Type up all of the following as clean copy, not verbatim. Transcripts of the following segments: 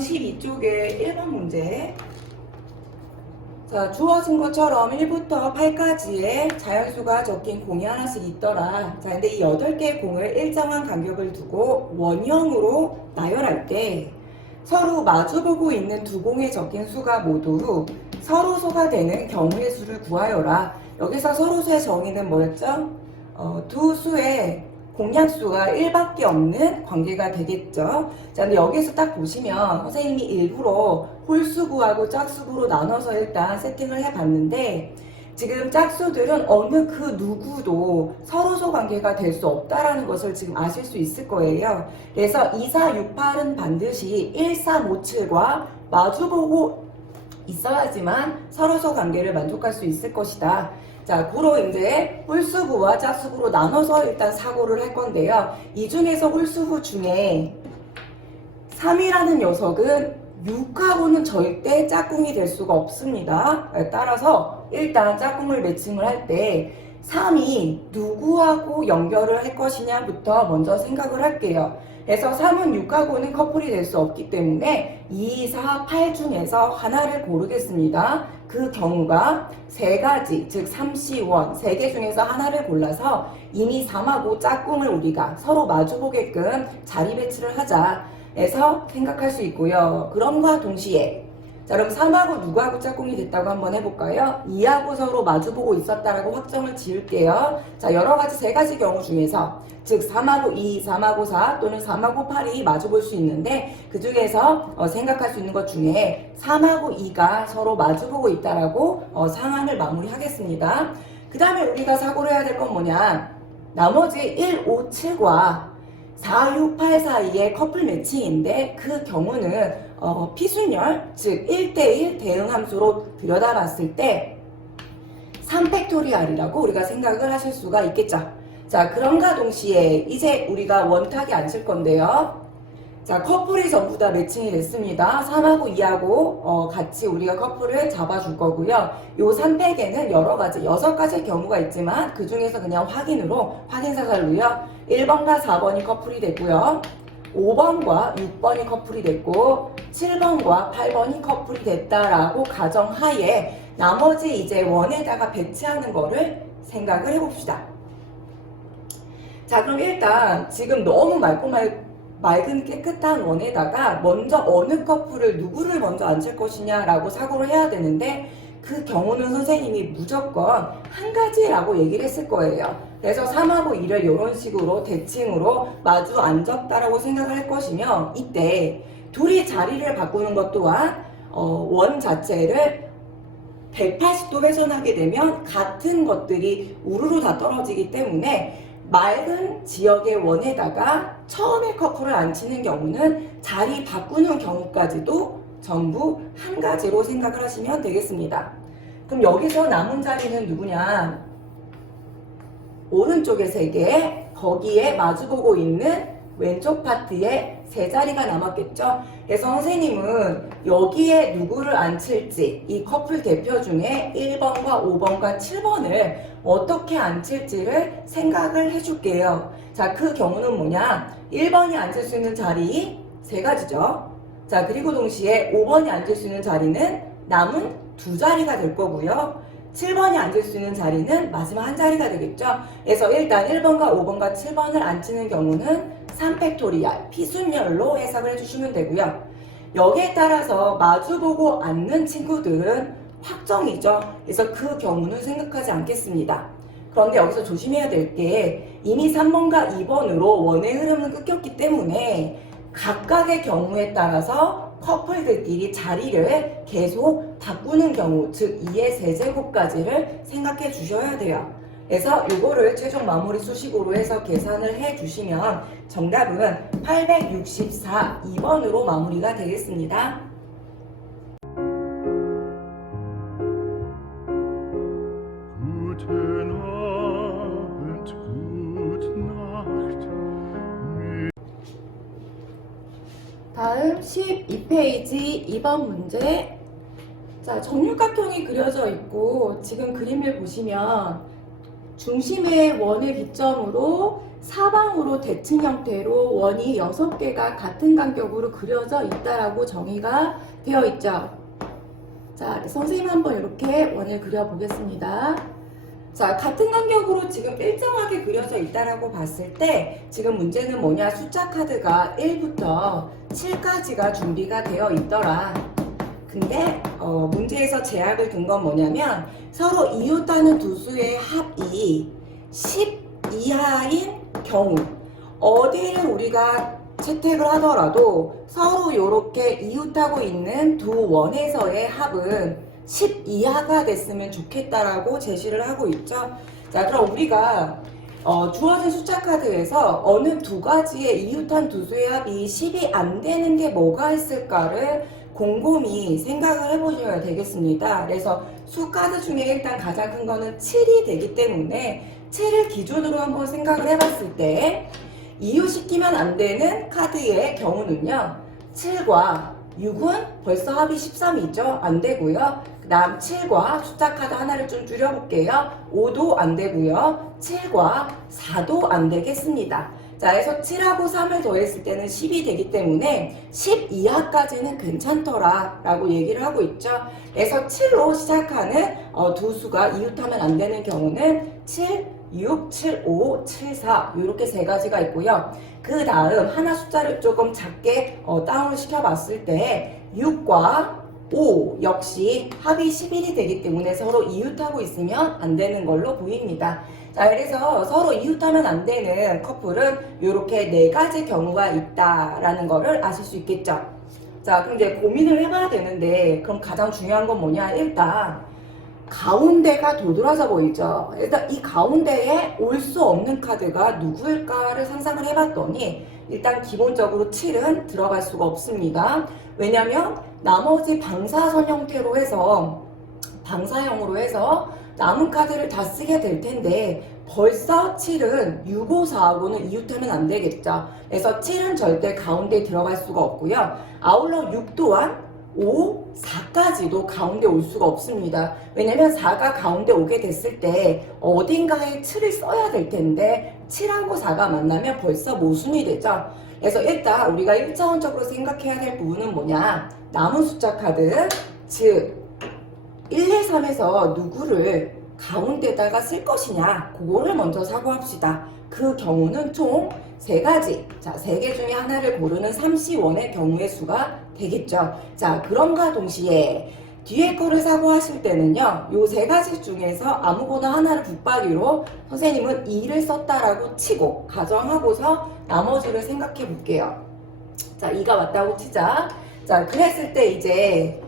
12쪽에 1번 문제. 자, 주어진 것처럼 1부터 8까지의 자연수가 적힌 공이 하나씩 있더라. 자, 근데 이 8개의 공을 일정한 간격을 두고 원형으로 나열할 때 서로 마주보고 있는 두 공에 적힌 수가 모두 서로소가 되는 경우의 수를 구하여라. 여기서 서로소의 정의는 뭐였죠? 두 수의 공약수가 1밖에 없는 관계가 되겠죠. 자, 근데 여기서 딱 보시면 선생님이 일부러 홀수구하고 짝수구로 나눠서 일단 세팅을 해봤는데 지금 짝수들은 어느 그 누구도 서로소 관계가 될 수 없다라는 것을 지금 아실 수 있을 거예요. 그래서 2, 4, 6, 8은 반드시 1, 3, 5, 7과 마주보고 있어야지만 서로소 관계를 만족할 수 있을 것이다. 자, 고로 이제 홀수구와 짝수구로 나눠서 일단 사고를 할 건데요. 이 중에서 홀수구 중에 3이라는 녀석은 6하고는 절대 짝꿍이 될 수가 없습니다. 따라서 일단 짝꿍을 매칭을 할 때 3이 누구하고 연결을 할 것이냐부터 먼저 생각을 할게요. 그래서 3은 6하고는 커플이 될 수 없기 때문에 2, 4, 8 중에서 하나를 고르겠습니다. 그 경우가 세 가지, 즉 3, C, 1, 3개 중에서 하나를 골라서 이미 3하고 짝꿍을 우리가 서로 마주보게끔 자리 배치를 하자 해서 생각할 수 있고요. 그럼과 동시에 자, 그럼 3하고 누구하고 짝꿍이 됐다고 한번 해볼까요? 2하고 서로 마주보고 있었다라고 확정을 지을게요. 자, 여러가지 세 가지 경우 중에서 즉 3하고 2, 3하고 4 또는 3하고 8이 마주볼 수 있는데 그 중에서 생각할 수 있는 것 중에 3하고 2가 서로 마주보고 있다라고 상황을 마무리하겠습니다. 그 다음에 우리가 사고를 해야 될 건 뭐냐? 나머지 1, 5, 7과 4, 6, 8 사이의 커플 매칭인데 그 경우는 피순열, 즉 1대1 대응함수로 들여다봤을 때 3팩토리알이라고 우리가 생각을 하실 수가 있겠죠. 자, 그럼과 동시에 이제 우리가 원탁이 앉을 건데요. 자, 커플이 전부 다 매칭이 됐습니다. 3하고 2하고 같이 우리가 커플을 잡아줄 거고요. 요 3팩에는 여러 가지, 6가지의 경우가 있지만 그 중에서 그냥 확인으로, 확인사살로요. 1번과 4번이 커플이 됐고요. 5번과 6번이 커플이 됐고 7번과 8번이 커플이 됐다라고 가정하에 나머지 이제 원에다가 배치하는 거를 생각을 해봅시다. 자, 그럼 일단 지금 너무 맑은 깨끗한 원에다가 먼저 어느 커플을 누구를 먼저 앉힐 것이냐라고 사고를 해야 되는데 그 경우는 선생님이 무조건 한 가지라고 얘기를 했을 거예요. 그래서 3하고 2를 이런 식으로 대칭으로 마주 앉았다라고 생각을 할 것이며 이때 둘이 자리를 바꾸는 것 또한 원 자체를 180도 훼손하게 되면 같은 것들이 우르르 다 떨어지기 때문에 맑은 지역의 원에다가 처음에 커플을 앉히는 경우는 자리 바꾸는 경우까지도 전부 한 가지로 생각을 하시면 되겠습니다. 그럼 여기서 남은 자리는 누구냐? 오른쪽에 3개, 거기에 마주보고 있는 왼쪽 파트에 3자리가 남았겠죠? 그래서 선생님은 여기에 누구를 앉힐지 이 커플 대표 중에 1번과 5번과 7번을 어떻게 앉힐지를 생각을 해줄게요. 자, 그 경우는 뭐냐? 1번이 앉을 수 있는 자리 3가지죠. 자, 그리고 동시에 5번이 앉을 수 있는 자리는 남은 2자리가 될 거고요. 7번이 앉을 수 있는 자리는 마지막 한 자리가 되겠죠. 그래서 일단 1번과 5번과 7번을 앉히는 경우는 3팩토리알, 피순열로 해석을 해주시면 되고요. 여기에 따라서 마주보고 앉는 친구들은 확정이죠. 그래서 그 경우는 생각하지 않겠습니다. 그런데 여기서 조심해야 될 게 이미 3번과 2번으로 원의 흐름은 끊겼기 때문에 각각의 경우에 따라서 커플들끼리 자리를 계속 바꾸는 경우, 즉 2의 세제곱까지를 생각해 주셔야 돼요. 그래서 이거를 최종 마무리 수식으로 해서 계산을 해 주시면 정답은 864, 2번으로 마무리가 되겠습니다. 다음 12페이지 2번 문제. 자, 정육각형이 그려져 있고 지금 그림을 보시면 중심의 원을 기점으로 사방으로 대칭 형태로 원이 6개가 같은 간격으로 그려져 있다라고 정의가 되어 있죠. 자, 선생님 한번 이렇게 원을 그려보겠습니다. 자, 같은 간격으로 지금 일정하게 그려져 있다라고 봤을 때 지금 문제는 뭐냐? 숫자 카드가 1부터 7까지가 준비가 되어 있더라. 근데 문제에서 제약을 둔 건 뭐냐면 서로 이웃하는 두 수의 합이 10 이하인 경우 어디를 우리가 채택을 하더라도 서로 이렇게 이웃하고 있는 두 원에서의 합은 10 이하가 됐으면 좋겠다라고 제시를 하고 있죠. 자, 그럼 우리가 주어진 숫자 카드에서 어느 두 가지의 이웃한 두 수의 합이 10이 안 되는 게 뭐가 있을까를 곰곰이 생각을 해보셔야 되겠습니다. 그래서 수 카드 중에 일단 가장 큰 거는 7이 되기 때문에 7을 기준으로 한번 생각을 해봤을 때 이웃시키면 안 되는 카드의 경우는요, 7과 6은 벌써 합이 13이죠. 안 되고요. 그 다음 7과 숫자 카드 하나를 좀 줄여볼게요. 5도 안 되고요. 7과 4도 안 되겠습니다. 자, 그래서 7하고 3을 더했을 때는 10이 되기 때문에 10 이하까지는 괜찮더라 라고 얘기를 하고 있죠. 그래서 7로 시작하는 두 수가 이웃하면 안 되는 경우는 7, 6, 7, 5, 7, 4 이렇게 세 가지가 있고요. 그 다음 하나 숫자를 조금 작게 다운을 시켜봤을 때 6과 5 역시 합이 11이 되기 때문에 서로 이웃하고 있으면 안 되는 걸로 보입니다. 자, 그래서 서로 이웃하면 안 되는 커플은 이렇게 네 가지 경우가 있다라는 거를 아실 수 있겠죠. 자, 그럼 이제 고민을 해봐야 되는데 그럼 가장 중요한 건 뭐냐? 일단 가운데가 도드라져 보이죠. 일단 이 가운데에 올 수 없는 카드가 누구일까를 상상을 해봤더니 일단 기본적으로 7은 들어갈 수가 없습니다. 왜냐면 나머지 방사선 형태로 해서 방사형으로 해서 남은 카드를 다 쓰게 될 텐데 벌써 7은 6, 5, 4하고는 이웃하면 안 되겠죠. 그래서 7은 절대 가운데에 들어갈 수가 없고요. 아울러 6 또한 5, 4까지도 가운데 올 수가 없습니다. 왜냐면 4가 가운데 오게 됐을 때 어딘가에 7을 써야 될 텐데 7하고 4가 만나면 벌써 모순이 되죠. 그래서 일단 우리가 1차원적으로 생각해야 될 부분은 뭐냐? 남은 숫자 카드, 즉 1, 2, 3에서 누구를 가운데다가 쓸 것이냐, 그거를 먼저 사고합시다. 그 경우는 총 3가지, 자, 3개 중에 하나를 고르는 3C1의 경우의 수가 되겠죠. 자, 그럼과 동시에 뒤에 거를 사고하실 때는요, 요 3가지 중에서 아무거나 하나를 붙박이로 선생님은 2를 썼다라고 치고 가정하고서 나머지를 생각해 볼게요. 자, 2가 맞다고 치자. 자, 그랬을 때 이제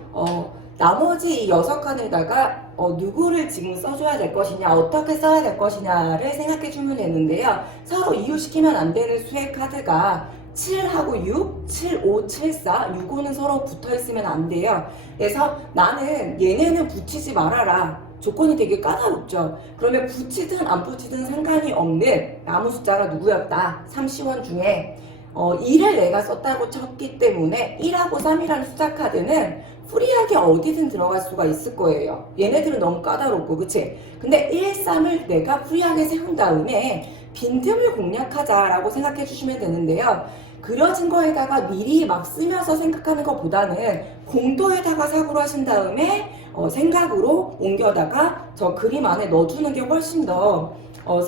나머지 이 6칸에다가 누구를 지금 써줘야 될 것이냐, 어떻게 써야 될 것이냐를 생각해 주면 되는데요. 서로 이웃시키면 안 되는 수의 카드가 7하고 6, 7, 5, 7, 4, 6, 5는 서로 붙어 있으면 안 돼요. 그래서 나는 얘네는 붙이지 말아라. 조건이 되게 까다롭죠. 그러면 붙이든 안 붙이든 상관이 없는 남은 숫자가 누구였다? 3C1 중에 2를 내가 썼다고 쳤기 때문에 1하고 3이라는 숫자 카드는 프리하게 어디든 들어갈 수가 있을 거예요. 얘네들은 너무 까다롭고, 그치? 근데 1, 3을 내가 프리하게 세운 다음에 빈틈을 공략하자라고 생각해 주시면 되는데요. 그려진 거에다가 미리 막 쓰면서 생각하는 것보다는 공도에다가 사고를 하신 다음에 생각으로 옮겨다가 저 그림 안에 넣어주는 게 훨씬 더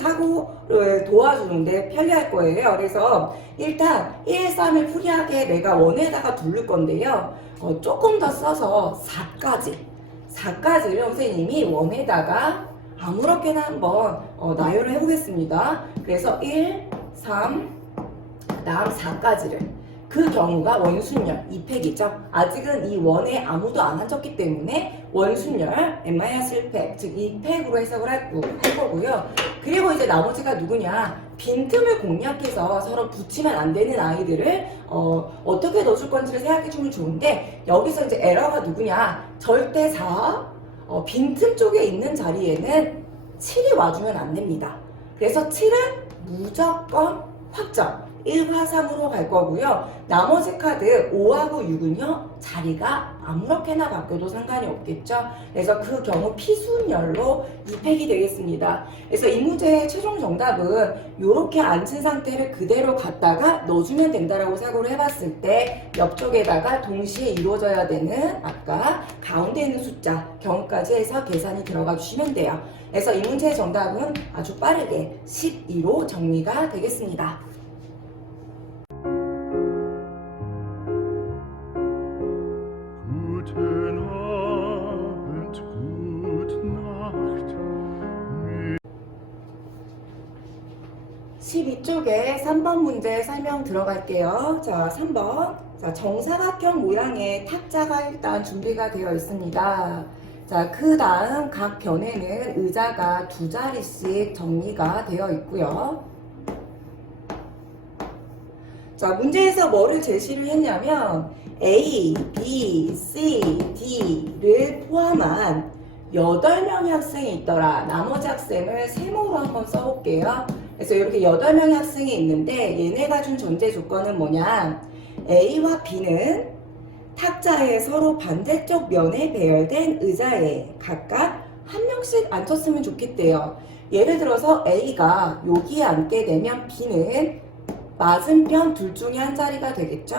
사고를 도와주는데 편리할 거예요. 그래서 일단 1, 3을 프리하게 내가 원에다가 두를 건데요. 조금 더 써서 4까지를 선생님이 원에다가 아무렇게나 한번 나열을 해보겠습니다. 그래서 1, 3, 그 다음 4까지를. 그 경우가 원순열 2팩이죠. 아직은 이 원에 아무도 안 앉았기 때문에 원순열 n-1팩, 즉 2팩으로 해석을 할 거고요. 그리고 이제 나머지가 누구냐? 빈틈을 공략해서 서로 붙이면 안 되는 아이들을 어떻게 넣어줄 건지를 생각해 주면 좋은데, 여기서 이제 에러가 누구냐? 절대 4, 빈틈 쪽에 있는 자리에는 7이 와주면 안 됩니다. 그래서 7은 무조건 확정. 1과 3으로 갈 거고요. 나머지 카드 5하고 6은요. 자리가 아무렇게나 바뀌어도 상관이 없겠죠. 그래서 그 경우 피순열로 2팩이 되겠습니다. 그래서 이 문제의 최종 정답은 이렇게 앉은 상태를 그대로 갖다가 넣어주면 된다라고 사고를 해봤을 때 옆쪽에다가 동시에 이루어져야 되는 아까 가운데 있는 숫자 경우까지 해서 계산이 들어가 주시면 돼요. 그래서 이 문제의 정답은 아주 빠르게 12로 정리가 되겠습니다. Guten Abend, gute Nacht. 12쪽에 3번 문제 설명 들어갈게요. 자, 3번. 자, 정사각형 모양의 탁자가 일단 준비가 되어 있습니다. 자, 그 다음 각 변에는 의자가 2자리씩 정리가 되어 있고요. 자, 문제에서 뭐를 제시를 했냐면 A, B, C, D를 포함한 8명의 학생이 있더라. 나머지 학생을 세모로 한번 써볼게요. 그래서 이렇게 8명의 학생이 있는데 얘네가 준 전제 조건은 뭐냐? A와 B는 탁자의 서로 반대쪽 면에 배열된 의자에 각각 한 명씩 앉혔으면 좋겠대요. 예를 들어서 A가 여기에 앉게 되면 B는 맞은편 둘 중에 한 자리가 되겠죠.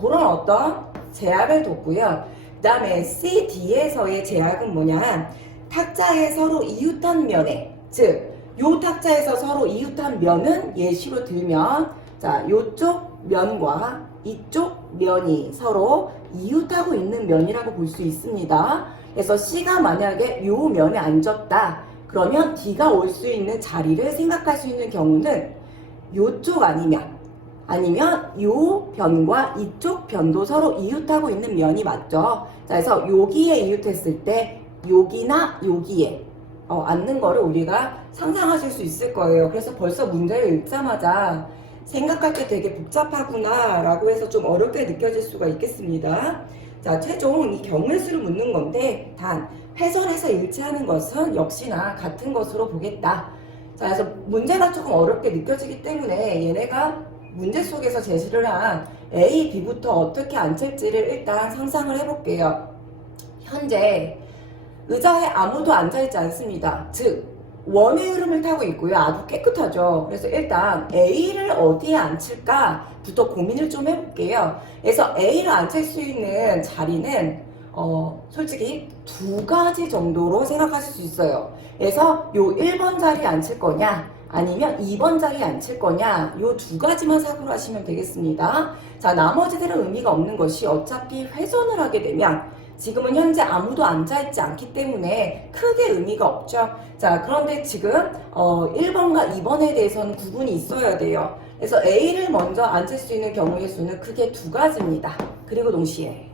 그런 어떤 제약을 뒀고요. 그 다음에 C, D에서의 제약은 뭐냐? 탁자의 서로 이웃한 면에, 즉 요 탁자에서 서로 이웃한 면은 예시로 들면 자, 요쪽 면과 이쪽 면이 서로 이웃하고 있는 면이라고 볼 수 있습니다. 그래서 C가 만약에 요 면에 앉았다. 그러면 D가 올 수 있는 자리를 생각할 수 있는 경우는 요쪽 아니면 요 변과 이쪽 변도 서로 이웃하고 있는 면이 맞죠. 자, 그래서 여기에 이웃했을 때 여기나 여기에 앉는 거를 우리가 상상하실 수 있을 거예요. 그래서 벌써 문제를 읽자마자 생각할 때 되게 복잡하구나 라고 해서 좀 어렵게 느껴질 수가 있겠습니다. 자, 최종 이 경우의 수를 묻는 건데 단 훼손해서 일치하는 것은 역시나 같은 것으로 보겠다. 자, 그래서 문제가 조금 어렵게 느껴지기 때문에 얘네가 문제 속에서 제시를 한 A, B부터 어떻게 앉힐지를 일단 상상을 해볼게요. 현재 의자에 아무도 앉아있지 않습니다. 즉 원의 흐름을 타고 있고요. 아주 깨끗하죠. 그래서 일단 A를 어디에 앉힐까부터 고민을 좀 해볼게요. 그래서 A를 앉힐 수 있는 자리는 솔직히 2가지 정도로 생각하실 수 있어요. 그래서 요 1번 자리에 앉힐 거냐 아니면 2번 자리에 앉힐 거냐 요 2가지만 사고를 하시면 되겠습니다. 자, 나머지들은 의미가 없는 것이 어차피 훼손을 하게 되면 지금은 현재 아무도 앉아있지 않기 때문에 크게 의미가 없죠. 자, 그런데 지금 1번과 2번에 대해서는 구분이 있어야 돼요. 그래서 A를 먼저 앉을 수 있는 경우의 수는 크게 2가지입니다. 그리고 동시에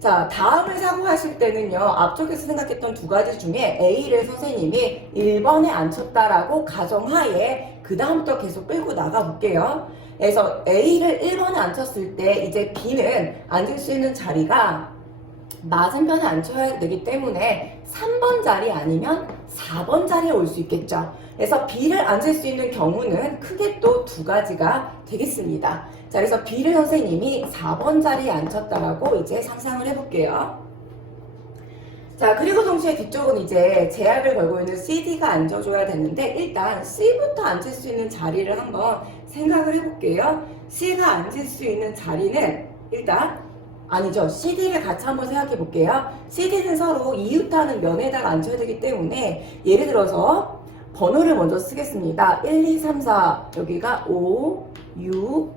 자, 다음을 사고하실 때는요, 앞쪽에서 생각했던 2가지 중에 A를 선생님이 1번에 앉혔다라고 가정하에 그 다음부터 계속 끌고 나가 볼게요. 그래서 A를 1번에 앉혔을 때 이제 B는 앉을 수 있는 자리가 맞은편에 앉혀야 되기 때문에 3번 자리 아니면 4번 자리에 올 수 있겠죠. 그래서 B를 앉을 수 있는 경우는 크게 또 2가지가 되겠습니다. 자, 그래서 B를 선생님이 4번 자리에 앉혔다라고 이제 상상을 해볼게요. 자, 그리고 동시에 뒤쪽은 이제 제약을 걸고 있는 CD가 앉아줘야 되는데 일단 C부터 앉을 수 있는 자리를 한번 생각을 해볼게요. C가 앉을 수 있는 자리는 일단 아니죠. CD를 같이 한번 생각해 볼게요. CD는 서로 이웃하는 면에다가 앉혀야 되기 때문에 예를 들어서 번호를 먼저 쓰겠습니다. 1, 2, 3, 4 여기가 5, 6,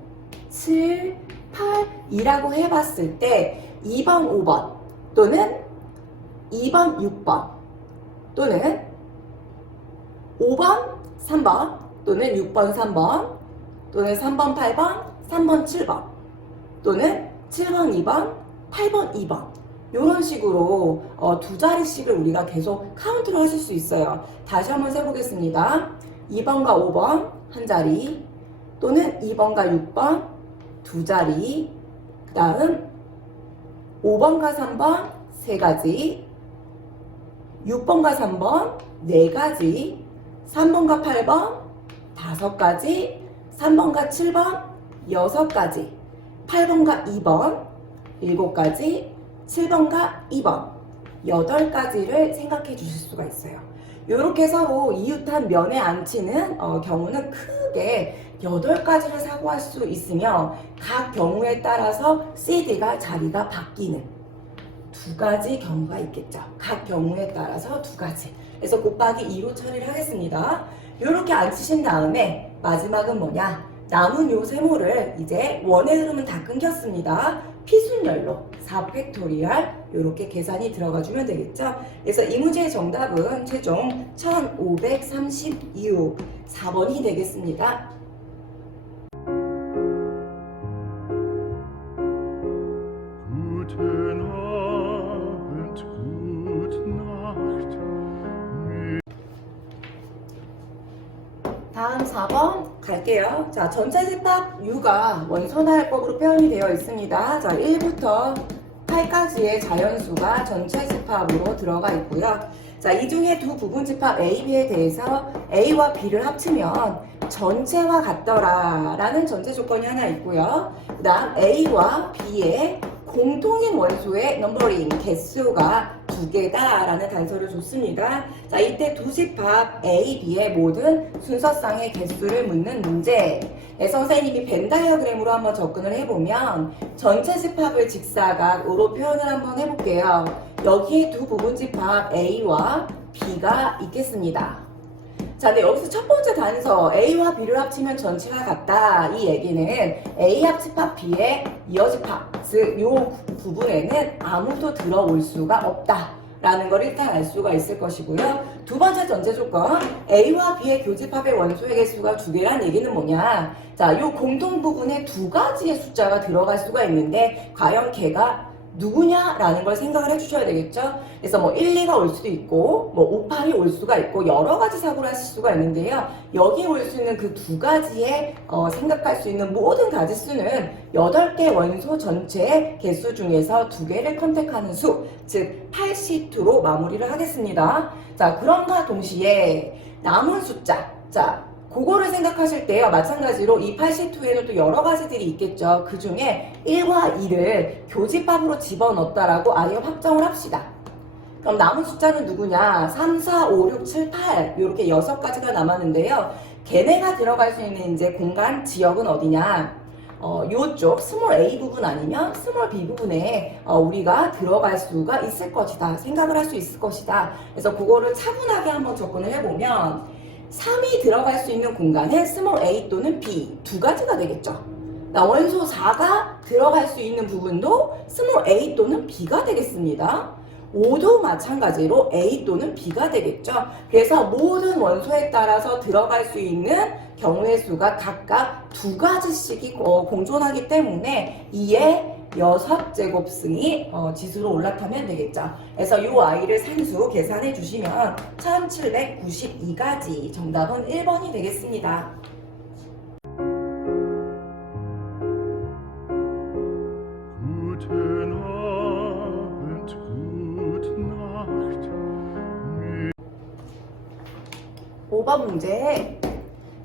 7, 8, 2라고 해봤을 때 2번, 5번 또는 2번, 6번 또는 5번, 3번 또는 6번, 3번 또는 3번, 8번, 3번, 7번 또는 7번, 2번, 8번, 2번 이런 식으로 2자리씩을 우리가 계속 카운트를 하실 수 있어요. 다시 한번 세보겠습니다. 2번과 5번 한 자리 또는 2번과 6번 2자리 그 다음 5번과 3번 3가지 6번과 3번 4가지 3번과 8번 5가지 3번과 7번 6가지, 8번과 2번 7가지, 7번과 2번 8가지를 생각해 주실 수가 있어요. 이렇게 서로 이웃한 면에 앉히는 경우는 크게 8가지를 사고할 수 있으며 각 경우에 따라서 CD가 자리가 바뀌는 2가지 경우가 있겠죠. 각 경우에 따라서 2가지. 그래서 곱하기 2로 처리를 하겠습니다. 이렇게 앉히신 다음에 마지막은 뭐냐? 남은 요 세모를 이제 원의 흐름은 다 끊겼습니다. 피순열로 4팩토리얼 이렇게 계산이 들어가 주면 되겠죠. 그래서 이 문제의 정답은 최종 1532호 4번이 되겠습니다. Guten Abend, gute Nacht. 다음 4번 갈게요. 자, 전체 집합 U가 원소나열법으로 표현이 되어 있습니다. 자, 1부터 8까지의 자연수가 전체 집합으로 들어가 있고요. 자, 이 중에 두 부분 집합 A, B에 대해서 A와 B를 합치면 전체와 같더라 라는 전제 조건이 하나 있고요. 그 다음 A와 B의 공통인 원소의 넘버링 개수가 2개다 라는 단서를 줬습니다. 자, 이때 두 집합 A, B의 모든 순서상의 개수를 묻는 문제. 선생님이 벤 다이어그램으로 한번 접근을 해보면 전체 집합을 직사각으로 표현을 한번 해볼게요. 여기에 두 부분 집합 A와 B가 있겠습니다. 자, 근데 여기서 첫 번째 단서 A와 B를 합치면 전체와 같다. 이 얘기는 A 합집합 B의 이어집합, 즉 이 부분에는 아무도 들어올 수가 없다 라는 걸 일단 알 수가 있을 것이고요. 두 번째 전제 조건, A와 B의 교집합의 원소의 개수가 2개란 얘기는 뭐냐? 자, 이 공통 부분에 2가지의 숫자가 들어갈 수가 있는데 과연 걔가 누구냐라는 걸 생각을 해주셔야 되겠죠. 그래서 뭐 1, 2가 올 수도 있고 뭐 5, 8이 올 수가 있고 여러 가지 사고를 하실 수가 있는데요. 여기에 올 수 있는 그 2가지의 생각할 수 있는 모든 가지수는 8개 원소 전체의 개수 중에서 2개를 컨택하는 수, 즉 8C2로 마무리를 하겠습니다. 자, 그럼과 동시에 남은 숫자, 자, 그거를 생각하실 때요, 마찬가지로 이 82에는 또 여러 가지들이 있겠죠. 그 중에 1과 2를 교집합으로 집어넣었다라고 아예 확정을 합시다. 그럼 남은 숫자는 누구냐? 3, 4, 5, 6, 7, 8 이렇게 6가지가 남았는데요. 걔네가 들어갈 수 있는 이제 공간 지역은 어디냐? 요쪽 스몰 A 부분 아니면 스몰 B 부분에 우리가 들어갈 수가 있을 것이다. 생각을 할 수 있을 것이다. 그래서 그거를 차분하게 한번 접근을 해보면 3이 들어갈 수 있는 공간은 스몰 A 또는 B 2가지가 되겠죠. 원소 4가 들어갈 수 있는 부분도 스몰 A 또는 B가 되겠습니다. 5도 마찬가지로 A 또는 B가 되겠죠. 그래서 모든 원소에 따라서 들어갈 수 있는 경우의 수가 각각 2가지씩이 공존하기 때문에 2의 6제곱승이 지수로 올라타면 되겠죠. 그래서 이 아이를 산수 계산해 주시면 1792가지, 정답은 1번이 되겠습니다. Guten Abend, gute Nacht. 5번 문제.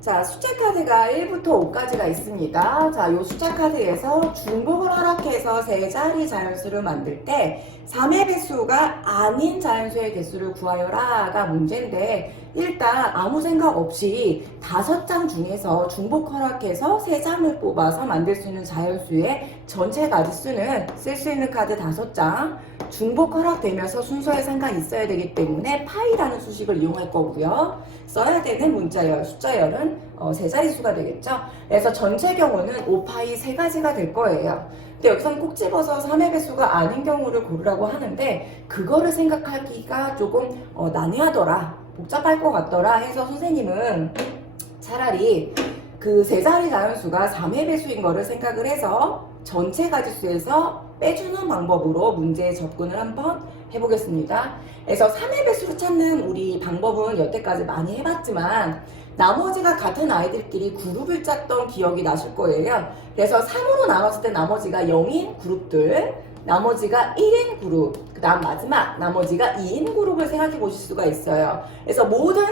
자, 숫자 카드가 1부터 5까지가 있습니다. 자, 요 숫자 카드에서 중복을 허락해서 세 자리 자연수를 만들 때 3의 배수가 아닌 자연수의 개수를 구하여라가 문제인데, 일단 아무 생각 없이 5장 중에서 중복 허락해서 3장을 뽑아서 만들 수 있는 자연수의 전체 가지수는 쓸 수 있는 카드 5장, 중복 허락되면서 순서에 상관이 있어야 되기 때문에 파이라는 수식을 이용할 거고요. 써야 되는 문자열, 숫자열은 세 자릿수가 되겠죠. 그래서 전체 경우는 5파이 3가지가 될 거예요. 근데 여기서는 꼭 집어서 3의 배수가 아닌 경우를 고르라고 하는데, 그거를 생각하기가 조금 난해하더라, 복잡할 것 같더라 해서 선생님은 차라리 그 세 자리 자연수가 3의 배수인 거를 생각을 해서 전체 가지수에서 빼주는 방법으로 문제에 접근을 한번 해보겠습니다. 그래서 3의 배수를 찾는 우리 방법은 여태까지 많이 해봤지만 나머지가 같은 아이들끼리 그룹을 짰던 기억이 나실 거예요. 그래서 3으로 나눴을 때 나머지가 0인 그룹들, 나머지가 1인 그룹, 그 다음 마지막 나머지가 2인 그룹을 생각해 보실 수가 있어요. 그래서 모든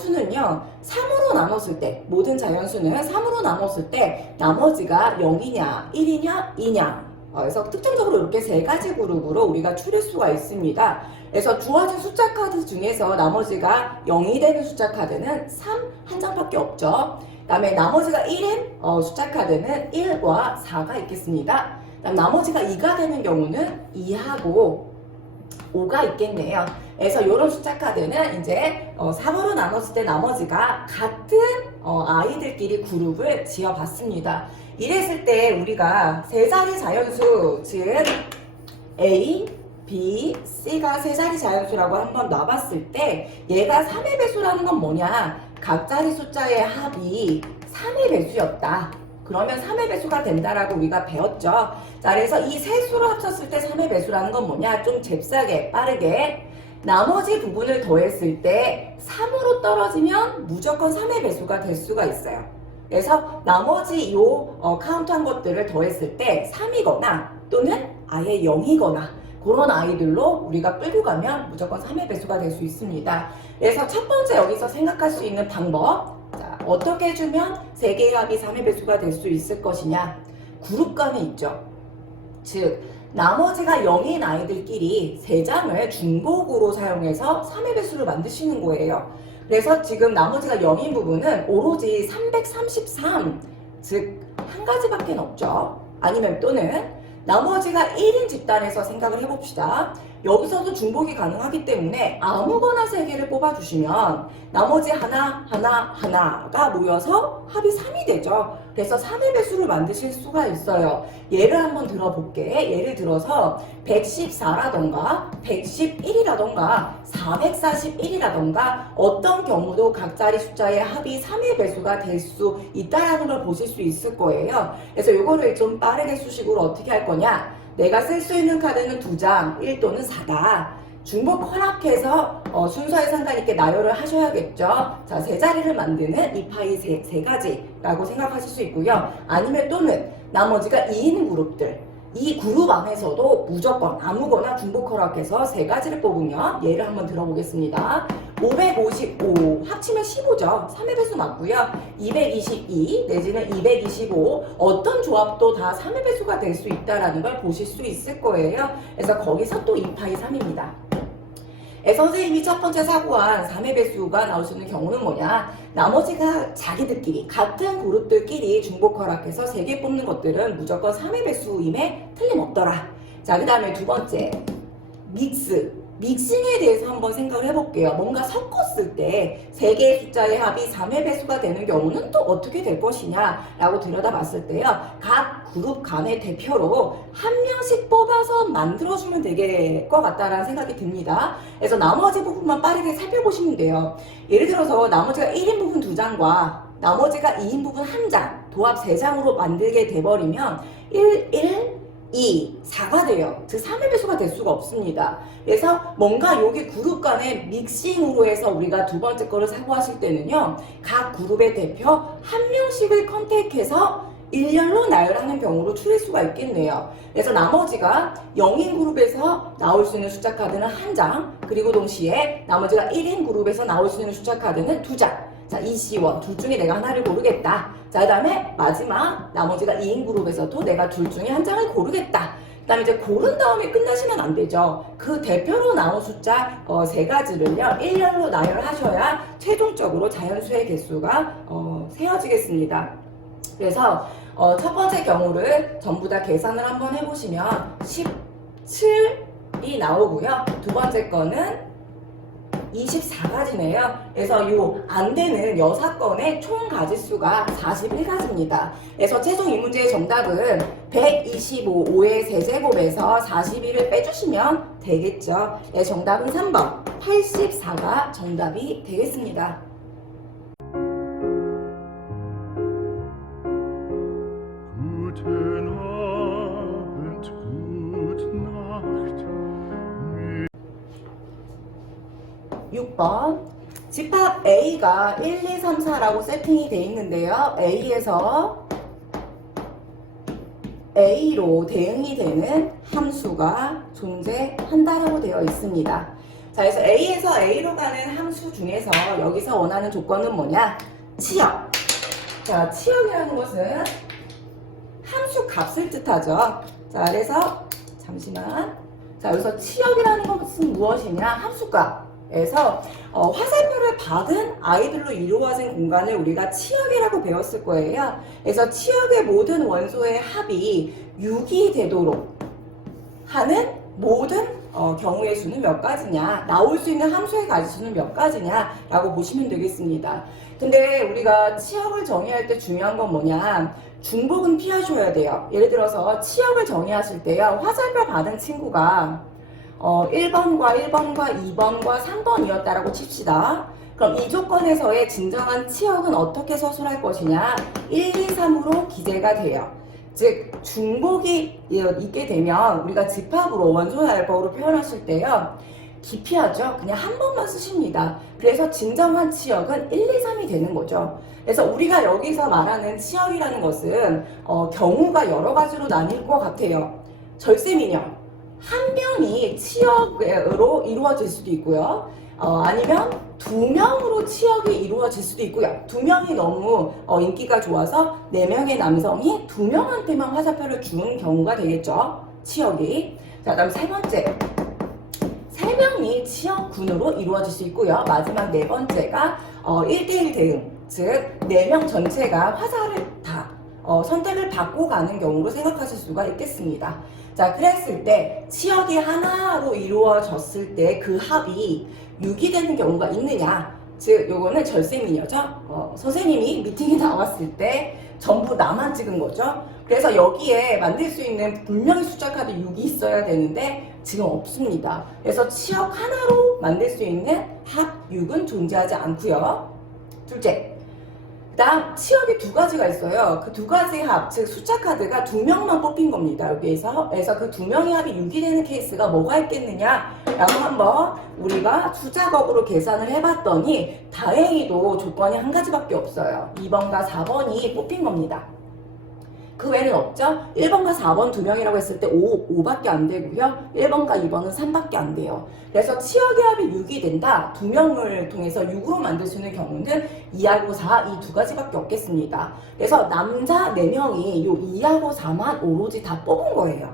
수는요 3으로 나눴을 때, 모든 자연수는 3으로 나눴을 때 나머지가 0이냐 1이냐 2냐, 그래서 특정적으로 이렇게 세 가지 그룹으로 우리가 추릴 수가 있습니다. 그래서 주어진 숫자 카드 중에서 나머지가 0이 되는 숫자 카드는 3 한 장밖에 없죠. 그 다음에 나머지가 1인 숫자 카드는 1과 4가 있겠습니다. 그다음 나머지가 2가 되는 경우는 2하고 5가 있겠네요. 그래서 이런 숫자 카드는 이제 3으로 나눴을 때 나머지가 같은 아이들끼리 그룹을 지어봤습니다. 이랬을 때 우리가 세 자리 자연수, 즉 A, B, C가 세 자리 자연수라고 한번 놔봤을 때 얘가 3의 배수라는 건 뭐냐? 각자리 숫자의 합이 3의 배수였다. 그러면 3의 배수가 된다라고 우리가 배웠죠. 자, 그래서 이 세 수를 합쳤을 때 3의 배수라는 건 뭐냐? 좀 잽싸게, 빠르게 나머지 부분을 더했을 때 3으로 떨어지면 무조건 3의 배수가 될 수가 있어요. 그래서 나머지 요 카운트한 것들을 더했을 때 3이거나 또는 아예 0이거나 그런 아이들로 우리가 끌고 가면 무조건 3의 배수가 될 수 있습니다. 그래서 첫 번째 여기서 생각할 수 있는 방법, 자, 어떻게 해주면 세 개의 합이 3의 배수가 될 수 있을 것이냐? 그룹 간에 있죠. 즉 나머지가 0인 아이들끼리 3장을 중복으로 사용해서 3의 배수를 만드시는 거예요. 그래서 지금 나머지가 0인 부분은 오로지 333, 즉 한 가지밖에 없죠. 아니면 또는 나머지가 1인 집단에서 생각을 해봅시다. 여기서도 중복이 가능하기 때문에 아무거나 3개를 뽑아주시면 나머지 하나가 모여서 합이 3이 되죠. 그래서 3의 배수를 만드실 수가 있어요. 예를 한번 들어볼게. 예를 들어서 114라던가 111이라던가 441이라던가 어떤 경우도 각자리 숫자의 합이 3의 배수가 될 수 있다라는 걸 보실 수 있을 거예요. 그래서 이거를 좀 빠르게 수식으로 어떻게 할 거냐? 내가 쓸 수 있는 카드는 2장, 1 또는 4다. 중복 허락해서 순서에 상관있게 나열을 하셔야겠죠. 자, 세 자리를 만드는 이 파이 세 가지라고 생각하실 수 있고요. 아니면 또는 나머지가 2인 그룹들. 이 그룹 안에서도 무조건 아무거나 중복 허락해서 세 가지를 뽑으면 예를 한번 들어보겠습니다. 555 합치면 15죠. 3의 배수 맞고요. 222 내지는 225 어떤 조합도 다 3의 배수가 될 수 있다는 걸 보실 수 있을 거예요. 그래서 거기서 또 2파이 3입니다. 선생님이 첫 번째 사고한 3의 배수가 나올 수 있는 경우는 뭐냐? 나머지가 자기들끼리 같은 그룹들끼리 중복 허락해서 3개 뽑는 것들은 무조건 3의 배수임에 틀림없더라. 자, 그 다음에 두 번째 믹싱에 대해서 한번 생각을 해볼게요. 뭔가 섞었을 때 3개의 숫자의 합이 3의 배수가 되는 경우는 또 어떻게 될 것이냐 라고 들여다봤을 때요. 각 그룹 간의 대표로 한 명씩 뽑아서 만들어주면 될 것 같다라는 생각이 듭니다. 그래서 나머지 부분만 빠르게 살펴보시면 돼요. 예를 들어서 나머지가 1인 부분 2장과 나머지가 2인 부분 1장, 도합 3장으로 만들게 돼버리면 2, 4가 돼요. 즉 3의 배수가 될 수가 없습니다. 그래서 뭔가 여기 그룹 간의 믹싱으로 해서 우리가 두 번째 거를 사고하실 때는요. 각 그룹의 대표 한 명씩을 컨택해서 일렬로 나열하는 경우로 추릴 수가 있겠네요. 그래서 나머지가 0인 그룹에서 나올 수 있는 숫자 카드는 1장, 그리고 동시에 나머지가 1인 그룹에서 나올 수 있는 숫자 카드는 2장. 자, 이시원 둘 중에 내가 하나를 고르겠다. 자, 그 다음에 마지막 나머지가 2인 그룹에서도 내가 둘 중에 한 장을 고르겠다. 그 다음에 이제 고른 다음에 끝나시면 안 되죠. 그 대표로 나온 숫자 세 가지를요 일렬로 나열하셔야 최종적으로 자연수의 개수가 세워지겠습니다. 그래서 첫 번째 경우를 전부 다 계산을 한번 해보시면 17이 나오고요. 두 번째 거는 24가지네요. 그래서 요 안 되는 6건의 총 가지수가 41가지입니다. 그래서 최종 이 문제의 정답은 125, 5의 세제곱에서 41을 빼주시면 되겠죠. 네, 정답은 3번 84가 정답이 되겠습니다. Guten Abend, gute Nacht. 6번 집합 A가 1, 2, 3, 4라고 세팅이 되어 있는데요. A에서 A로 대응이 되는 함수가 존재한다라고 되어 있습니다. 자, 그래서 A에서 A로 가는 함수 중에서 여기서 원하는 조건은 뭐냐? 치역. 자, 치역이라는 것은 함수 값을 뜻하죠. 자, 그래서 잠시만. 자, 여기서 치역이라는 것은 무엇이냐? 함수값에서 화살표를 받은 아이들로 이루어진 공간을 우리가 치역이라고 배웠을 거예요. 그래서 치역의 모든 원소의 합이 6이 되도록 하는 모든 경우의 수는 몇 가지냐, 나올 수 있는 함수의 가지수는 몇 가지냐 라고 보시면 되겠습니다. 근데 우리가 치역을 정의할 때 중요한 건 뭐냐, 중복은 피하셔야 돼요. 예를 들어서 치역을 정의하실 때요, 화살표 받은 친구가 1번과 2번과 3번이었다라고 칩시다. 그럼 이 조건에서의 진정한 치역은 어떻게 서술할 것이냐, 1, 2, 3으로 기재가 돼요. 즉 중복이 있게 되면 우리가 집합으로 원소날법으로 표현하실 때요, 기피하죠. 그냥 한 번만 쓰십니다. 그래서 진정한 치역은 1, 2, 3이 되는 거죠. 그래서 우리가 여기서 말하는 치역이라는 것은 경우가 여러 가지로 나뉠 것 같아요. 절세미녀 한 명이 치역으로 이루어질 수도 있고요. 아니면 두 명으로 치역이 이루어질 수도 있고요. 두 명이 너무 인기가 좋아서 네 명의 남성이 두 명한테만 화살표를 준 경우가 되겠죠. 치역이. 자, 다음 세 번째. 세 명이 치역군으로 이루어질 수 있고요. 마지막 네 번째가 1대1 대응. 즉, 네 명 전체가 화살을 다 선택을 받고 가는 경우로 생각하실 수가 있겠습니다. 자, 그랬을 때 치역이 하나로 이루어졌을 때 그 합이 6이 되는 경우가 있느냐, 즉 요거는 절세미녀죠. 선생님이 미팅에 나왔을 때 전부 나만 찍은 거죠. 그래서 여기에 만들 수 있는 분명히 숫자 카드 6이 있어야 되는데 지금 없습니다. 그래서 치역 하나로 만들 수 있는 합 6은 존재하지 않고요. 둘째, 그 다음 치역이 두 가지가 있어요. 그 두 가지 합, 즉 숫자 카드가 두 명만 뽑힌 겁니다. 여기에서. 그래서 그 두 명의 합이 6이 되는 케이스가 뭐가 있겠느냐 라고 한번 우리가 수작업으로 계산을 해봤더니 다행히도 조건이 한 가지밖에 없어요. 2번과 4번이 뽑힌 겁니다. 그 외에는 없죠? 1번과 4번 두 명이라고 했을 때 5밖에 안 되고요. 1번과 2번은 3밖에 안 돼요. 그래서 치역의 합이 6이 된다. 두 명을 통해서 6으로 만들 수 있는 경우는 2하고 4, 이 두 가지밖에 없겠습니다. 그래서 남자 4명이 요 2하고 4만 오로지 다 뽑은 거예요.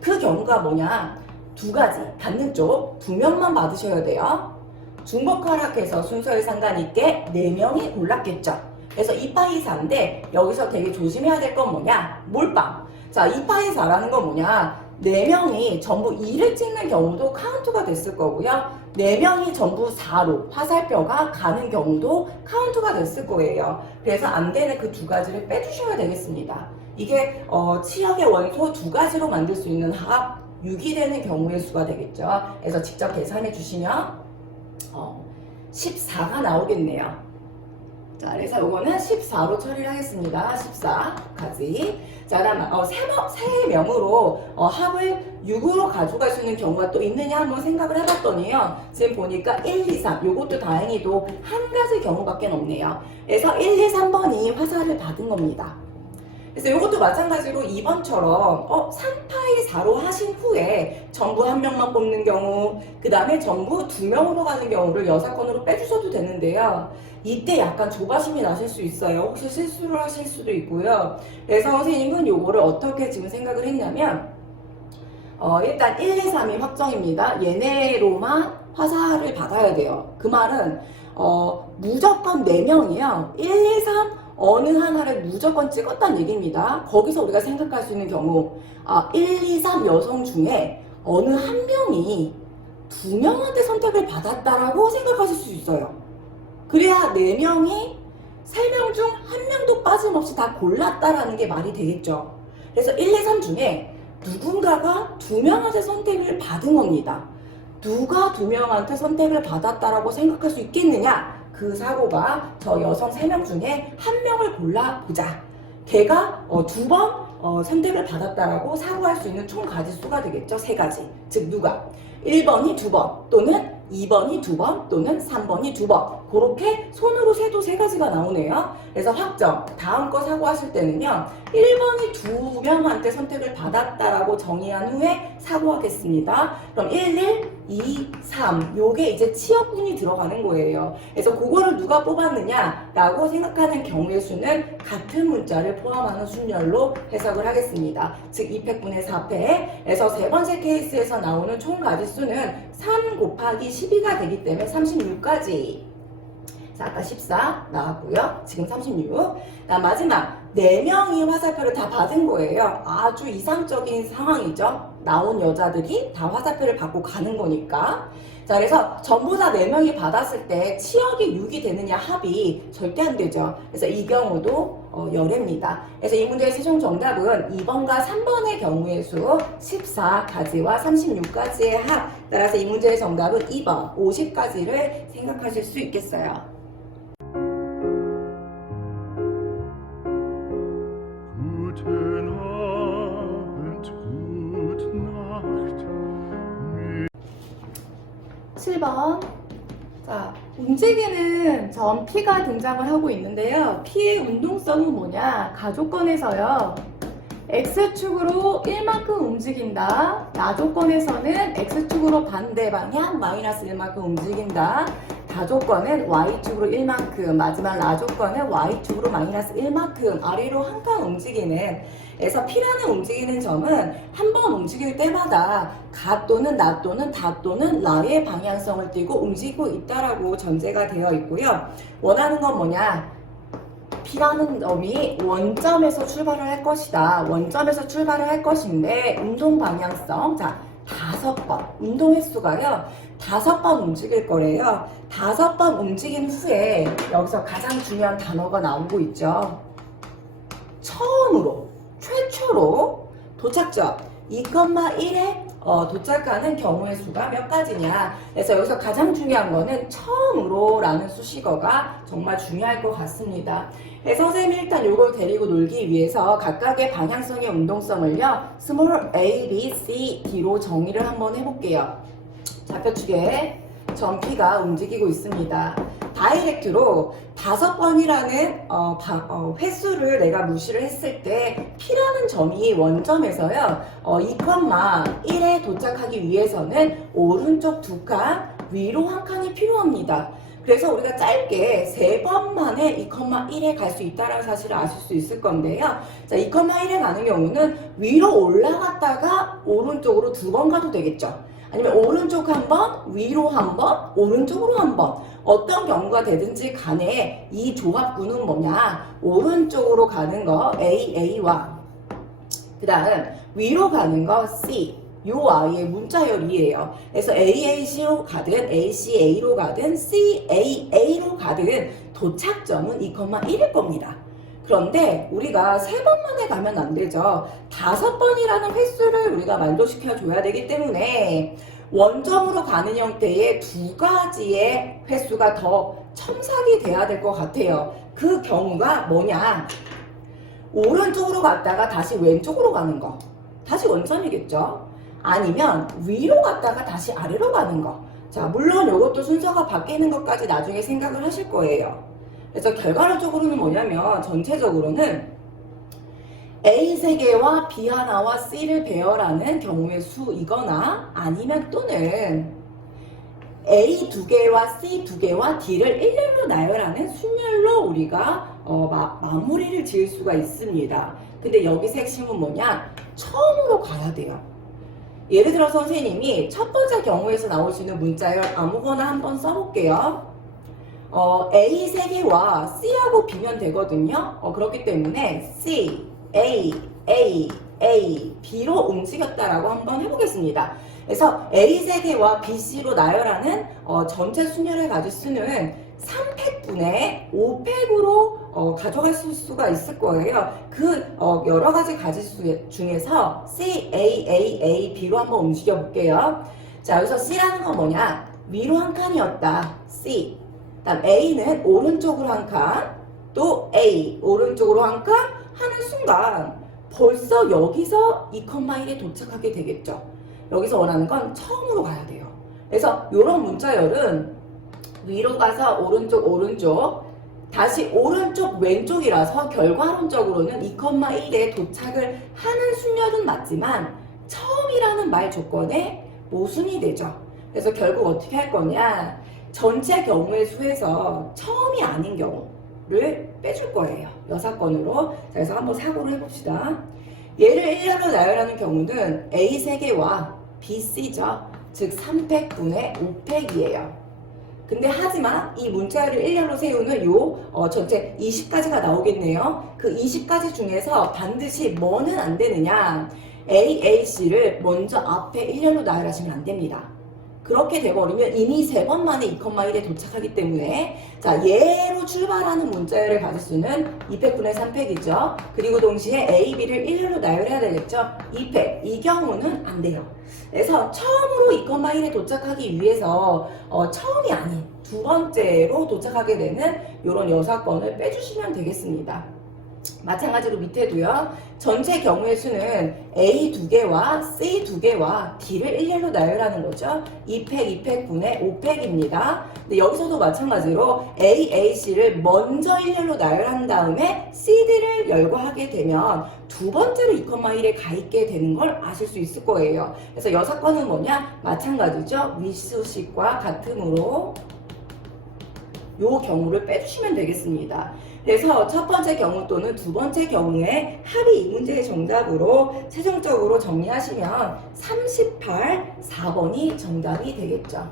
그 경우가 뭐냐? 두 가지. 받는 쪽 두 명만 받으셔야 돼요. 중복허락해서 순서에 상관있게 4명이 골랐겠죠. 그래서 2파이 4인데 여기서 되게 조심해야 될 건 뭐냐? 몰빵. 자, 2파이 4라는 건 뭐냐? 4명이 전부 2를 찍는 경우도 카운트가 됐을 거고요. 4명이 전부 4로 화살표가 가는 경우도 카운트가 됐을 거예요. 그래서 안 되는 그 두 가지를 빼주셔야 되겠습니다. 이게 치역의 원소 두 가지로 만들 수 있는 합 6이 되는 경우의 수가 되겠죠. 그래서 직접 계산해 주시면 14가 나오겠네요. 자, 그래서 요거는 14로 처리를 하겠습니다. 14까지. 자, 그다음 세 명으로 합을 6으로 가져갈 수 있는 경우가 또 있느냐 한번 생각을 해봤더니요. 지금 보니까 1, 2, 3 요것도 다행히도 한 가지 경우밖에 없네요. 그래서 1, 2, 3번이 화살을 받은 겁니다. 그래서 이것도 마찬가지로 2번처럼 3파이 4로 하신 후에 전부 한 명만 뽑는 경우, 그 다음에 전부 두 명으로 가는 경우를 여사건으로 빼주셔도 되는데요. 이때 약간 조바심이 나실 수 있어요. 혹시 실수를 하실 수도 있고요. 그래서 선생님은 요거를 어떻게 지금 생각을 했냐면 일단 1, 2, 3이 확정입니다. 얘네로만 화살을 받아야 돼요. 그 말은 무조건 4명이요. 1, 2, 3 어느 하나를 무조건 찍었다는 얘기입니다. 거기서 우리가 생각할 수 있는 경우 1, 2, 3 여성 중에 어느 한 명이 두 명한테 선택을 받았다라고 생각하실 수 있어요. 그래야 4명이 3명 중 한 명도 빠짐없이 다 골랐다라는 게 말이 되겠죠. 그래서 1, 2, 3 중에 누군가가 두 명한테 선택을 받은 겁니다. 누가 두 명한테 선택을 받았다라고 생각할 수 있겠느냐? 그 사고가 저 여성 3명 중에 한 명을 골라보자. 걔가 2번 선택을 받았다라고 사고할 수 있는 총 가지수가 되겠죠. 3가지. 즉 누가? 1번이 2번 또는 2번이 2번 또는 3번이 2번. 그렇게 손으로 세도 3가지가 나오네요. 그래서 확정. 다음 거 사고하실 때는요. 1번이 2명한테 선택을 받았다라고 정의한 후에 사고하겠습니다. 그럼 1, 2, 3. 요게 이제 치역군이 들어가는 거예요. 그래서 그거를 누가 뽑았느냐라고 생각하는 경우의 수는 같은 문자를 포함하는 순열로 해석을 하겠습니다. 즉 2팩분의 4팩. 그래서 세 번째 케이스에서 나오는 총 가지수는 3 곱하기 12가 되기 때문에 36까지. 자, 아까 14 나왔고요. 지금 36. 마지막 4명이 화살표를 다 받은 거예요. 아주 이상적인 상황이죠. 나온 여자들이 다 화살표를 받고 가는 거니까. 자, 그래서 전부 다 4명이 받았을 때 치역이 6이 되느냐 합이 절대 안 되죠. 그래서 이 경우도 열애입니다. 그래서 이 문제의 최종 정답은 2번과 3번의 경우의 수 14가지와 36가지의 합. 따라서 이 문제의 정답은 2번 50가지를 생각하실 수 있겠어요. Guten Abend, gute Nacht. 7번. 자, 움직이는 점 P가 등장을 하고 있는데요. P의 운동성은 뭐냐? 가조건에서요. X축으로 1만큼 움직인다. 나조건에서는 X축으로 반대 방향 마이너스 1만큼 움직인다. 다조건은 Y축으로 1만큼, 마지막 나조건은 Y축으로 마이너스 1만큼 아래로 한 칸 움직이는. 그래서 P라는 움직이는 점은 한 번 움직일 때마다 가 또는 나 또는 다 또는 라의 방향성을 띠고 움직이고 있다라고 전제가 되어 있고요. 원하는 건 뭐냐? P라는 점이 원점에서 출발을 할 것이다. 원점에서 출발을 할 것인데 운동 방향성, 자 5번 운동 횟수가요 5번 움직일 거래요. 5번 움직인 후에 여기서 가장 중요한 단어가 나오고 있죠. 처음으로 최초로 도착점 2,1에 도착하는 경우의 수가 몇 가지냐. 그래서 여기서 가장 중요한 거는 처음으로 라는 수식어가 정말 중요할 것 같습니다. 그래서 선생님이 일단 이걸 데리고 놀기 위해서 각각의 방향성의 운동성을요 스몰 a, b, c, d로 정의를 한번 해볼게요. 좌표축에 점 P가 움직이고 있습니다. 다이렉트로 5번이라는 횟수를 내가 무시를 했을 때 P라는 점이 원점에서요 2,1에 도착하기 위해서는 오른쪽 2칸 위로 1칸이 필요합니다. 그래서 우리가 짧게 3번 만에 2,1에 갈 수 있다는 사실을 아실 수 있을 건데요. 자, 2,1에 가는 경우는 위로 올라갔다가 오른쪽으로 2번 가도 되겠죠. 아니면 오른쪽 한 번, 위로 한 번, 오른쪽으로 한 번. 어떤 경우가 되든지 간에 이 조합구는 뭐냐? 오른쪽으로 가는 거 AA와 그 다음 위로 가는 거 C. 요 아이의 문자열이에요. 그래서 AAC로 가든 ACA로 가든 CAA로 가든 도착점은 2,1일 겁니다. 그런데 우리가 3번만에 가면 안 되죠. 5번이라는 횟수를 우리가 만족시켜 줘야 되기 때문에 원점으로 가는 형태의 2가지의 횟수가 더 첨삭이 돼야 될 것 같아요. 그 경우가 뭐냐? 오른쪽으로 갔다가 다시 왼쪽으로 가는 거. 다시 원점이겠죠. 아니면 위로 갔다가 다시 아래로 가는 거. 자, 물론 이것도 순서가 바뀌는 것까지 나중에 생각을 하실 거예요. 그래서 결과론적으로는 뭐냐면 전체적으로는 A 3개와 B 하나와 C를 배열하는 경우의 수이거나 아니면 또는 A 2개와 C 2개와 D를 일렬로 나열하는 순열로 우리가 마무리를 지을 수가 있습니다. 근데 여기서 핵심은 뭐냐? 처음으로 가야 돼요. 예를 들어 선생님이 첫 번째 경우에서 나올 수 있는 문자열 아무거나 한번 써볼게요. A 3개와 C하고 B면 되거든요. 그렇기 때문에 C, A, A, A, B로 움직였다라고 한번 해보겠습니다. 그래서 A 3개와 B, C로 나열하는 전체 순열의 가지수는 3팩분의 5팩으로 가져갈 수가 있을 거예요. 그 여러 가지 가지수 중에서 C, A, A, A, B로 한번 움직여 볼게요. 자, 여기서 C라는 건 뭐냐? 위로 한 칸이었다. C. 다음 A는 오른쪽으로 한 칸, 또 A 오른쪽으로 한 칸 하는 순간 벌써 여기서 2,1에 도착하게 되겠죠. 여기서 원하는 건 처음으로 가야 돼요. 그래서 이런 문자열은 위로 가서 오른쪽 다시 오른쪽 왼쪽이라서 결과론적으로는 2,1에 도착을 하는 순열은 맞지만 처음이라는 말 조건에 모순이 되죠. 그래서 결국 어떻게 할 거냐, 전체 경우의 수에서 처음이 아닌 경우를 빼줄 거예요. 여사건으로. 자, 그래서 한번 사고를 해봅시다. 얘를 일렬로 나열하는 경우는 A 3개와 B, C죠. 즉 3팩분의 5팩이에요. 근데 하지만 이 문자열을 일렬로 세우는 전체 20가지가 나오겠네요. 그 20가지 중에서 반드시 뭐는 안 되느냐, A, C를 먼저 앞에 일렬로 나열하시면 안 됩니다. 그렇게 돼버리면 이미 3번 만에 2,1에 도착하기 때문에, 자, 얘로 출발하는 문자열의 가지수는 2팩분의 3팩이죠. 그리고 동시에 A, B를 일렬로 나열해야 되겠죠. 2팩. 이 경우는 안 돼요. 그래서 처음으로 2,1에 도착하기 위해서 처음이 아닌 두 번째로 도착하게 되는 이런 여사건을 빼주시면 되겠습니다. 마찬가지로 밑에도요. 전체 경우의 수는 A 2개와 C 2개와 D를 일렬로 나열하는 거죠. 2팩분의 5팩입니다. 근데 여기서도 마찬가지로 A, C를 먼저 일렬로 나열한 다음에 CD를 열거하게 되면 두 번째로 2,1에 가 있게 되는 걸 아실 수 있을 거예요. 그래서 여사건은 뭐냐? 마찬가지죠. 윗수식과 같으므로 요 경우를 빼주시면 되겠습니다. 그래서 첫 번째 경우 또는 두 번째 경우에 합이 이 문제의 정답으로 최종적으로 정리하시면 38, 4번이 정답이 되겠죠.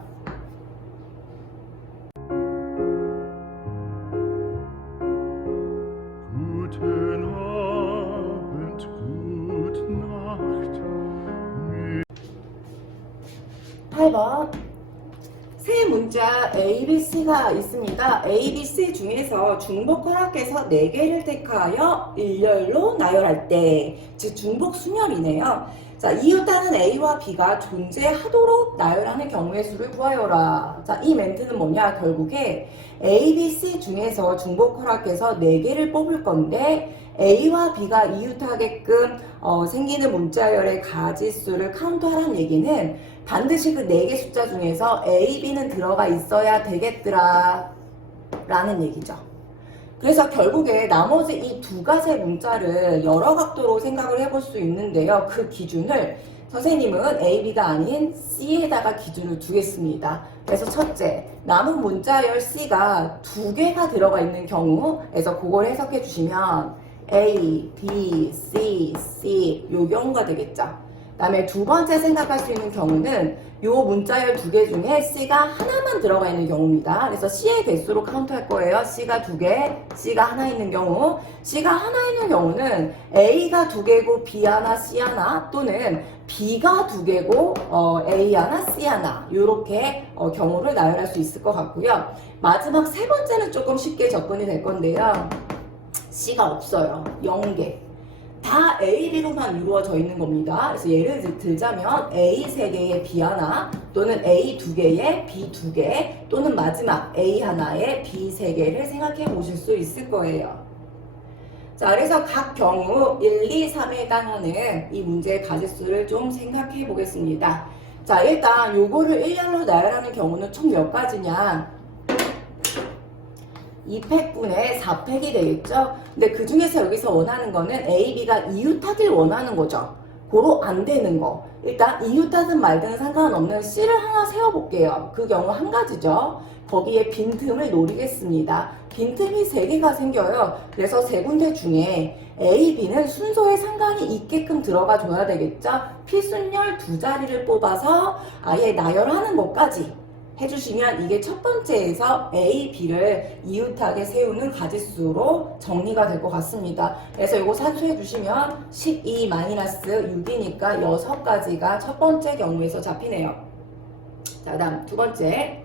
Guten Abend, gute Nacht. 8번. 세 문자 A, B, C가 있습니다. A, B, C 중에서 중복 허락해서 4개를 택하여 일렬로 나열할 때, 즉 중복 순열이네요. 자, 이웃하는 A와 B가 존재하도록 나열하는 경우의 수를 구하여라. 자, 이 멘트는 뭐냐? 결국에 A, B, C 중에서 중복 허락해서 4개를 뽑을 건데 A와 B가 이웃하게끔 생기는 문자열의 가지수를 카운트하라는 얘기는 반드시 그 4개 숫자 중에서 A, B는 들어가 있어야 되겠더라 라는 얘기죠. 그래서 결국에 나머지 이 두 가지의 문자를 여러 각도로 생각을 해볼 수 있는데요. 그 기준을 선생님은 A, B가 아닌 C에다가 기준을 두겠습니다. 그래서 첫째, 남은 문자열 C가 2개가 들어가 있는 경우에서 그걸 해석해 주시면 A, B, C 요 경우가 되겠죠. 그 다음에 두 번째 생각할 수 있는 경우는 요 문자열 2개 중에 C가 하나만 들어가 있는 경우입니다. 그래서 C의 개수로 카운트할 거예요. C가 2개, C가 하나 있는 경우. C가 하나 있는 경우는 A가 2개고 B 하나, C 하나, 또는 B가 2개고 A 하나, C 하나, 요렇게 경우를 나열할 수 있을 것 같고요. 마지막 세 번째는 조금 쉽게 접근이 될 건데요. C가 없어요. 0개. 다 A, B로만 이루어져 있는 겁니다. 그래서 예를 들자면 A 3개에 B 하나, 또는 A 2개에 B 2개, 또는 마지막 A 하나에 B 3개를 생각해 보실 수 있을 거예요. 자, 그래서 각 경우 1, 2, 3에 해당하는 이 문제의 가지수를 좀 생각해 보겠습니다. 자, 일단 요거를 일렬로 나열하는 경우는 총 몇 가지냐? 2팩분의 4팩이 되겠죠? 근데 그 중에서 여기서 원하는 거는 A, B가 이웃하길 원하는 거죠. 고로 안 되는 거. 일단 이웃하든 말든 상관없는 C를 하나 세워볼게요. 그 경우 한 가지죠. 거기에 빈틈을 노리겠습니다. 빈틈이 3개가 생겨요. 그래서 3군데 중에 A, B는 순서에 상관이 있게끔 들어가 줘야 되겠죠? 필순열 2자리를 뽑아서 아예 나열하는 것까지 해주시면 이게 첫 번째에서 A, B를 이웃하게 세우는 가지수로 정리가 될 것 같습니다. 그래서 이거 산수해 주시면 12-6이니까 6가지가 첫 번째 경우에서 잡히네요. 자, 그 다음 두 번째,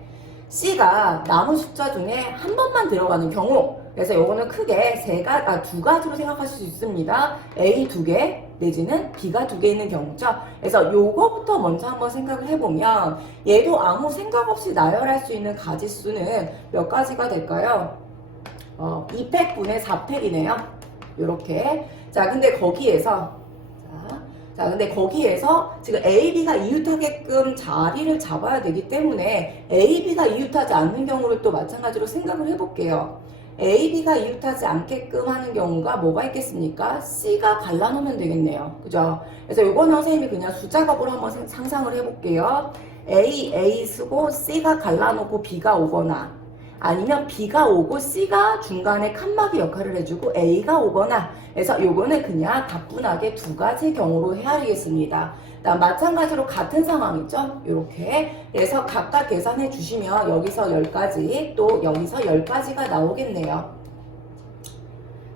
C가 남은 숫자 중에 한 번만 들어가는 경우. 그래서 이거는 크게 2가지로 생각하실 수 있습니다. A 2개 내지는 B가 2개 있는 경우죠. 그래서 요거부터 먼저 한번 생각을 해보면 얘도 아무 생각 없이 나열할 수 있는 가지수는 몇 가지가 될까요? 2팩분의 4팩이네요. 요렇게. 자, 근데 거기에서 자, 근데 거기에서 지금 A, B가 이웃하게끔 자리를 잡아야 되기 때문에 A, B가 이웃하지 않는 경우를 또 마찬가지로 생각을 해볼게요. A, B가 이웃하지 않게끔 하는 경우가 뭐가 있겠습니까? C가 갈라놓으면 되겠네요. 그죠? 그래서 요거는 선생님이 그냥 수작업으로 한번 상상을 해볼게요. A 쓰고 C가 갈라놓고 B가 오거나 아니면 B가 오고 C가 중간에 칸막이 역할을 해주고 A가 오거나 그래서 요거는 그냥 가뿐하게 두 가지 경우로 헤아리겠습니다. 마찬가지로 같은 상황이죠. 이렇게 그래서 각각 계산해 주시면 여기서 10가지 또 여기서 10가지가 나오겠네요.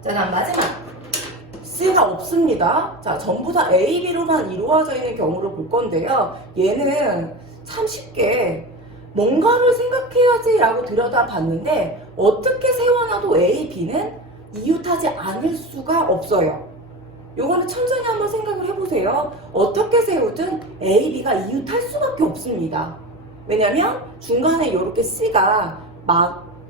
자, 다음 마지막 C가 없습니다. 자, 전부 다 A, B로만 이루어져 있는 경우를 볼 건데요. 얘는 참 쉽게 뭔가를 생각해야지 라고 들여다봤는데 어떻게 세워놔도 A, B는 이웃하지 않을 수가 없어요. 요거는 천천히 한번 생각을 해보세요. 어떻게 세우든 A, B가 이웃할 수밖에 없습니다. 왜냐면 중간에 이렇게 C가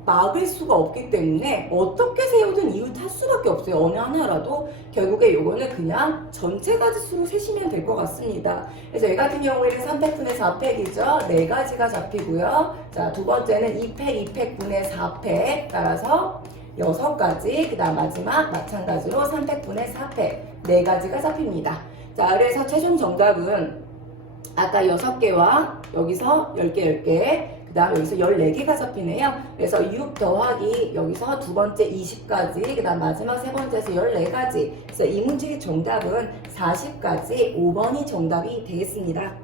막을 수가 없기 때문에 어떻게 세우든 이웃할 수밖에 없어요. 어느 하나라도 결국에 요거는 그냥 전체 가지수로 세시면 될 것 같습니다. 그래서 얘 같은 경우에는 3팩분의 4팩이죠. 4가지가 잡히고요. 자, 두 번째는 2팩, 2팩분의 4팩 따라서 6가지, 그 다음 마지막 마찬가지로 3팩분의 4팩 4가지가 잡힙니다. 자, 그래서 최종 정답은 아까 6개와 여기서 10개, 10개 그 다음 여기서 14개가 잡히네요. 그래서 6 더하기 여기서 두 번째 20가지 그 다음 마지막 세 번째에서 14가지 그래서 이 문제의 정답은 40가지 5번이 정답이 되겠습니다.